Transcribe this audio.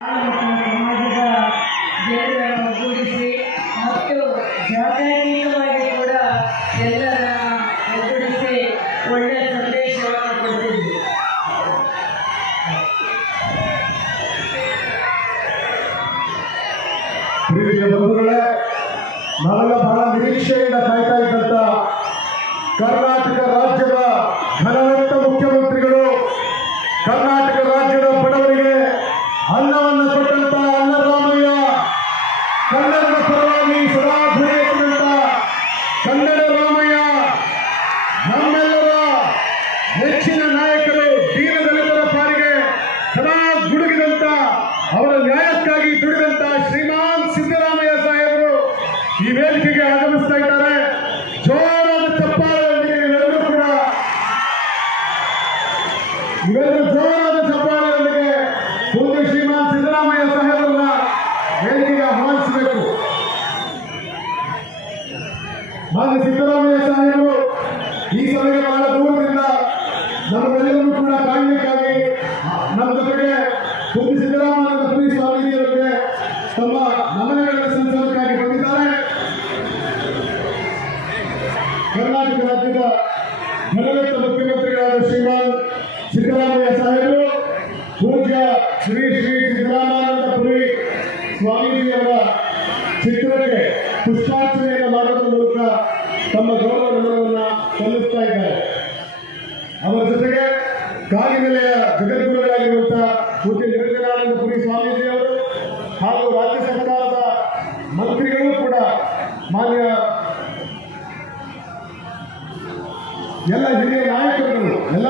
ಸಮಾಜದ ಜನರನ್ನು ಒಗ್ಗೂಡಿಸಿ ಮತ್ತು ಜಾತ್ಯತೀತವಾಗಿ ಕೂಡ ಎಲ್ಲರನ್ನ ಒಗ್ಗೂಡಿಸಿ ಒಳ್ಳೆಯ ಸಂದೇಶವನ್ನು ಕೊಡ್ತಿದ್ವಿ. ಪ್ರೀತಿಯ ಬಂಧುಗಳೇ, ನಾವೆಲ್ಲ ಬಹಳ ನಿರೀಕ್ಷೆಯಿಂದ ಕಾಯ್ತಾ ಇದ್ದಂತ ಕರ್ನಾಟಕ ರಾಜ್ಯದ ಘನವೆತ್ತ ಮುಖ್ಯಮಂತ್ರಿಗಳು, ಕರ್ನಾಟಕ ರಾಜ್ಯದ ಬಡವರಿಗೆ ಅನ್ನವನ್ನು ಕೊಟ್ಟಂತ ಅನ್ನರಾಮಯ್ಯ, ಕನ್ನಡದ ಪರವಾಗಿ ಸದಾ ಧ್ವನಿಯೆತ್ತುವಂತ ಕನ್ನಡ ರಾಮಯ್ಯ, ನಮ್ಮೆಲ್ಲರ ನೆಚ್ಚಿನ ನಾಯಕರು, ದೀನದಲಿತರ ಪಾಲಿಗೆ ಸದಾ ಗುಡುಗಿದಂತ, ಅವರ ನ್ಯಾಯಕ್ಕಾಗಿ ದುಡಿದಂತ ಶ್ರೀಮಾನ್ ಸಿದ್ದರಾಮಯ್ಯ ಸಾಹೇಬರು ಈ ವೇದಿಕೆಗೆ ಆಗಮಿಸ್ತಾ ಇದ್ದಾರೆ. ಜೋರಾದ ಚಪ್ಪಾಳೆಯೊಂದಿಗೆ ಇವೆಲ್ಲರೂ ಜೋರಾದ ಚಪ್ಪಾಳೆಯೊಂದಿಗೆ ಪೂಜ್ಯ ಶ್ರೀಮಾನ್ ಸಿದ್ದರಾಮಯ್ಯ ಸಾಹೇಬರನ್ನ ವೇದಿಕೆಗೆ ಆಹ್ವಾನಿಸಬೇಕು. ಮಾನ್ಯ ಸಿದ್ದರಾಮಯ್ಯ ಸಾಹೇಬರು ಈ ಸಭೆಗೆ ಬಹಳ ದೂರದಿಂದ ನಮ್ಮೆಲ್ಲರೂ ಕೂಡ ಕಾಣಲಿಕ್ಕಾಗಿ ನಮ್ಮ ಜೊತೆಗೆ ಪೂಜ್ಯ ಸಿದ್ದರಾಮಯ್ಯ ಸ್ವಾಮೀಜಿಯವರಿಗೆ ತಮ್ಮ ನಮನಗಳನ್ನು ಸಲ್ಲಿಸೋದಕ್ಕಾಗಿ ಬಂದಿದ್ದಾರೆ. ಕರ್ನಾಟಕ ರಾಜ್ಯದ ಘನವೆತ್ತ ಮುಖ್ಯಮಂತ್ರಿಗಳಾದ ಶ್ರೀಮಾನ್ ಸಿದ್ದರಾಮಯ್ಯ ಸಾಹೇಬರು ಪೂಜ್ಯ ಶ್ರೀ ಶ್ರೀ ಸಿದ್ದರಾಮಾನಂದಪುರಿ ಸ್ವಾಮೀಜಿಯವರ ಚಿತ್ರಕ್ಕೆ ಪುಷ್ಪಾರ್ಚನೆಯನ್ನು ಮಾಡೋದ್ರ ಮೂಲಕ ತಮ್ಮ ಗೌರವ ನಮನವನ್ನು ಸಲ್ಲಿಸ್ತಾ ಇದ್ದಾರೆ. ಅವರ ಜೊತೆಗೆ ಕಾಗಿನೆಲೆಯ ಜಗದ್ಗುರುಗಳಾಗಿರುವಂತಹ ಪೂಜ್ಯ ನಿರಂಜನಾನಂದಪುರಿ ಸ್ವಾಮೀಜಿಯವರು ಹಾಗೂ ರಾಜ್ಯ ಸರ್ಕಾರದ ಮಂತ್ರಿಗಳು ಕೂಡ, ಮಾನ್ಯ ಎಲ್ಲ ಹಿರಿಯ ನಾಯಕರುಗಳು, ಎಲ್ಲ